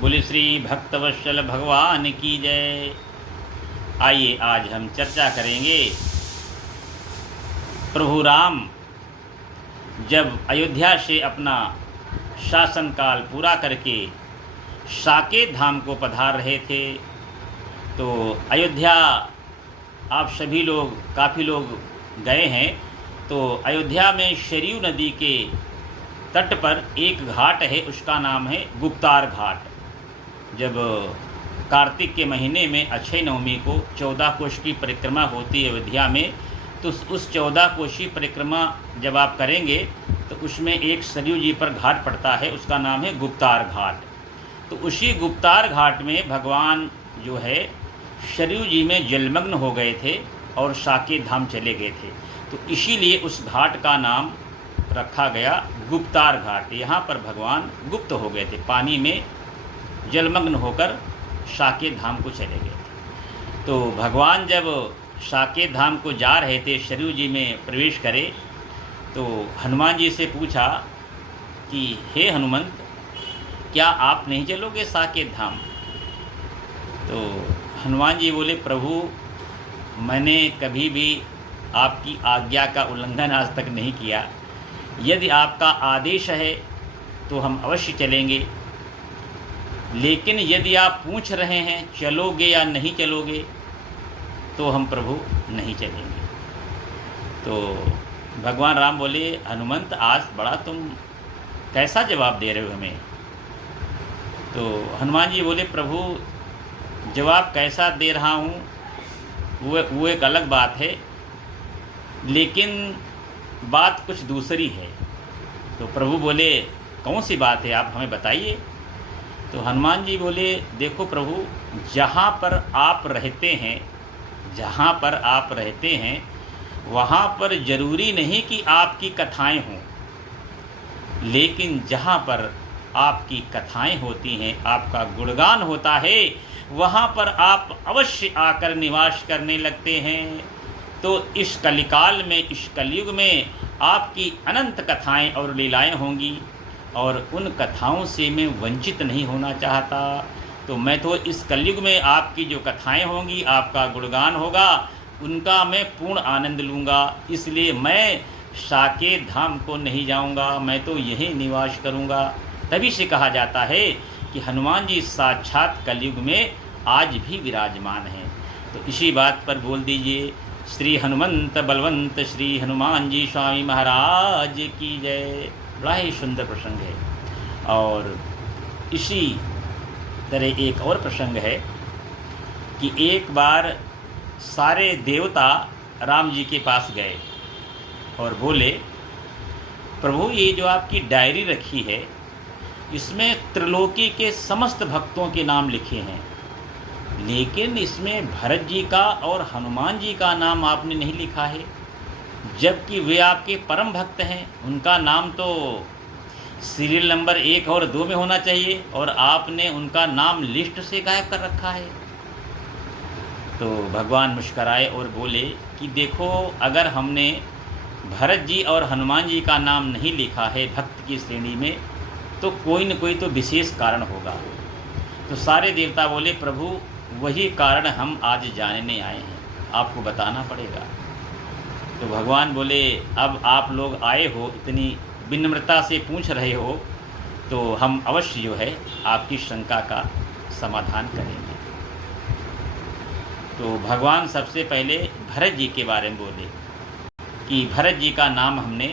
बोले श्री भक्तवत्सल भगवान की जय। आइए आज हम चर्चा करेंगे प्रभु राम जब अयोध्या से अपना शासन काल पूरा करके साकेत धाम को पधार रहे थे तो अयोध्या आप सभी लोग काफ़ी लोग गए हैं। तो अयोध्या में सरयू नदी के तट पर एक घाट है, उसका नाम है गुप्तार घाट। जब कार्तिक के महीने में अक्षय नवमी को 14 कोश की परिक्रमा होती है अयोध्या में, तो उस 14 कोशी परिक्रमा जब आप करेंगे तो उसमें एक सरयू जी पर घाट पड़ता है, उसका नाम है गुप्तार घाट। तो उसी गुप्तार घाट में भगवान जो है सरयू जी में जलमग्न हो गए थे और साकेत धाम चले गए थे, तो इसीलिए उस घाट का नाम रखा गया गुप्तार घाट। यहाँ पर भगवान गुप्त हो गए थे, पानी में जलमग्न होकर साकेत धाम को चले गए थे। तो भगवान जब साकेत धाम को जा रहे थे, सरयू जी में प्रवेश करे, तो हनुमान जी से पूछा कि हे हनुमंत, क्या आप नहीं चलोगे साकेत धाम? तो हनुमान जी बोले, प्रभु मैंने कभी भी आपकी आज्ञा का उल्लंघन आज तक नहीं किया। यदि आपका आदेश है तो हम अवश्य चलेंगे, लेकिन यदि आप पूछ रहे हैं चलोगे या नहीं चलोगे तो हम प्रभु नहीं चलेंगे। तो भगवान राम बोले, हनुमंत आज बड़ा तुम कैसा जवाब दे रहे हो हमें? तो हनुमान जी बोले, प्रभु जवाब कैसा दे रहा हूँ वो एक अलग बात है, लेकिन बात कुछ दूसरी है। तो प्रभु बोले, कौन सी बात है, आप हमें बताइए। तो हनुमान जी बोले, देखो प्रभु, जहाँ पर आप रहते हैं, जहाँ पर आप रहते हैं वहाँ पर ज़रूरी नहीं कि आपकी कथाएं हों, लेकिन जहाँ पर आपकी कथाएं होती हैं, आपका गुणगान होता है, वहाँ पर आप अवश्य आकर निवास करने लगते हैं। तो इस कलिकाल में, इस कलयुग में आपकी अनंत कथाएं और लीलाएं होंगी और उन कथाओं से मैं वंचित नहीं होना चाहता। तो मैं तो इस कलयुग में आपकी जो कथाएं होंगी, आपका गुणगान होगा, उनका मैं पूर्ण आनंद लूँगा। इसलिए मैं साकेत धाम को नहीं जाऊँगा, मैं तो यहीं निवास करूँगा। तभी से कहा जाता है कि हनुमान जी साक्षात कलयुग में आज भी विराजमान हैं। तो इसी बात पर बोल दीजिए, श्री हनुमंत बलवंत श्री हनुमान जी स्वामी महाराज की जय। बड़ा ही सुंदर प्रसंग है। और इसी तरह एक और प्रसंग है कि एक बार सारे देवता राम जी के पास गए और बोले, प्रभु ये जो आपकी डायरी रखी है इसमें त्रिलोकी के समस्त भक्तों के नाम लिखे हैं, लेकिन इसमें भरत जी का और हनुमान जी का नाम आपने नहीं लिखा है, जबकि वे आपके परम भक्त हैं। उनका नाम तो सीरियल नंबर 1 और 2 में होना चाहिए और आपने उनका नाम लिस्ट से गायब कर रखा है। तो भगवान मुस्कराए और बोले कि देखो, अगर हमने भरत जी और हनुमान जी का नाम नहीं लिखा है भक्त की श्रेणी में, तो कोई न कोई तो विशेष कारण होगा। तो सारे देवता बोले, प्रभु वही कारण हम आज जानने आए हैं, आपको बताना पड़ेगा। तो भगवान बोले, अब आप लोग आए हो, इतनी विनम्रता से पूछ रहे हो, तो हम अवश्य जो है आपकी शंका का समाधान करेंगे। तो भगवान सबसे पहले भरत जी के बारे में बोले कि भरत जी का नाम हमने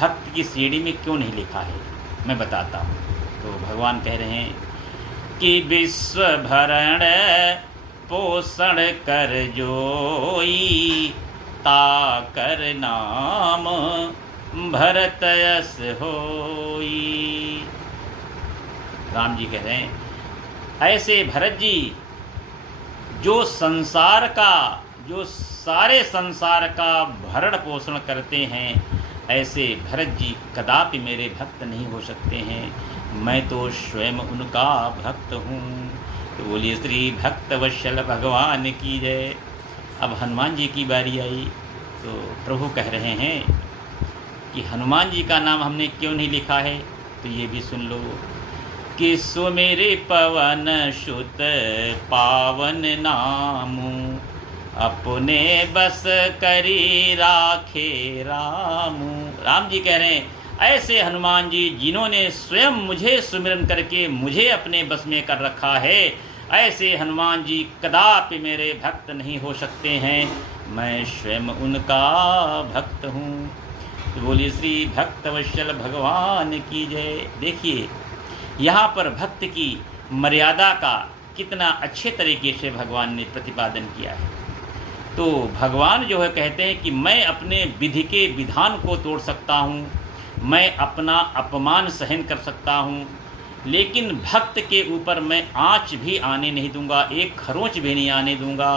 भक्त की श्रेणी में क्यों नहीं लिखा है, मैं बताता हूँ। तो भगवान कह रहे हैं कि विश्व भरण पोषण कर जोई, ताकर नाम भरत यस होई। राम जी कह रहे हैं, ऐसे भरत जी जो संसार का, जो सारे संसार का भरण पोषण करते हैं, ऐसे भरत जी कदापि मेरे भक्त नहीं हो सकते हैं, मैं तो स्वयं उनका भक्त हूँ। तो बोलिए श्री भक्त वत्सल भगवान की जय। अब हनुमान जी की बारी आई, तो प्रभु कह रहे हैं कि हनुमान जी का नाम हमने क्यों नहीं लिखा है, तो ये भी सुन लो कि सुमिरि पवन सुत पावन नामु, अपने बस करी राखे रामू। राम जी कह रहे हैं, ऐसे हनुमान जी जिन्होंने स्वयं मुझे सुमिरन करके मुझे अपने बस में कर रखा है, ऐसे हनुमान जी कदापि मेरे भक्त नहीं हो सकते हैं, मैं स्वयं उनका भक्त हूँ। तो बोलिए श्री भक्तवत्सल भगवान की जय। देखिए यहाँ पर भक्त की मर्यादा का कितना अच्छे तरीके से भगवान ने प्रतिपादन किया है। तो भगवान जो है कहते हैं कि मैं अपने विधि के विधान को तोड़ सकता हूँ, मैं अपना अपमान सहन कर सकता हूँ, लेकिन भक्त के ऊपर मैं आँच भी आने नहीं दूंगा, एक खरोंच भी नहीं आने दूंगा।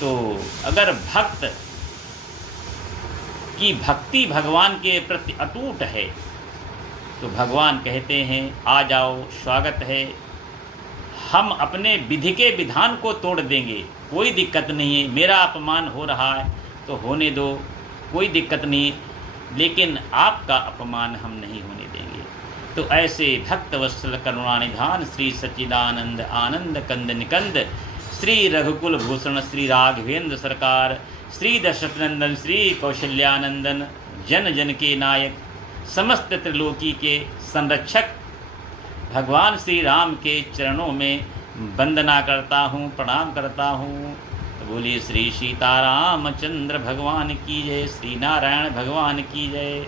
तो अगर भक्त की भक्ति भगवान के प्रति अटूट है तो भगवान कहते हैं आ जाओ, स्वागत है, हम अपने विधि के विधान को तोड़ देंगे, कोई दिक्कत नहीं है, मेरा अपमान हो रहा है तो होने दो, कोई दिक्कत नहीं, लेकिन आपका अपमान हम नहीं होने देंगे। तो ऐसे भक्त वत्सल करुणानिधान श्री सच्चिदानंद आनंद कंद निकंद श्री रघुकुल भूषण श्री राघवेंद्र सरकार, श्री दशरथ नंदन श्री कौशल्यानंदन, जन जन के नायक, समस्त त्रिलोकी के संरक्षक भगवान श्री राम के चरणों में वंदना करता हूँ, प्रणाम करता हूँ। तो बोलिए श्री सीतारामचंद्र भगवान की जय, श्री नारायण भगवान की जय।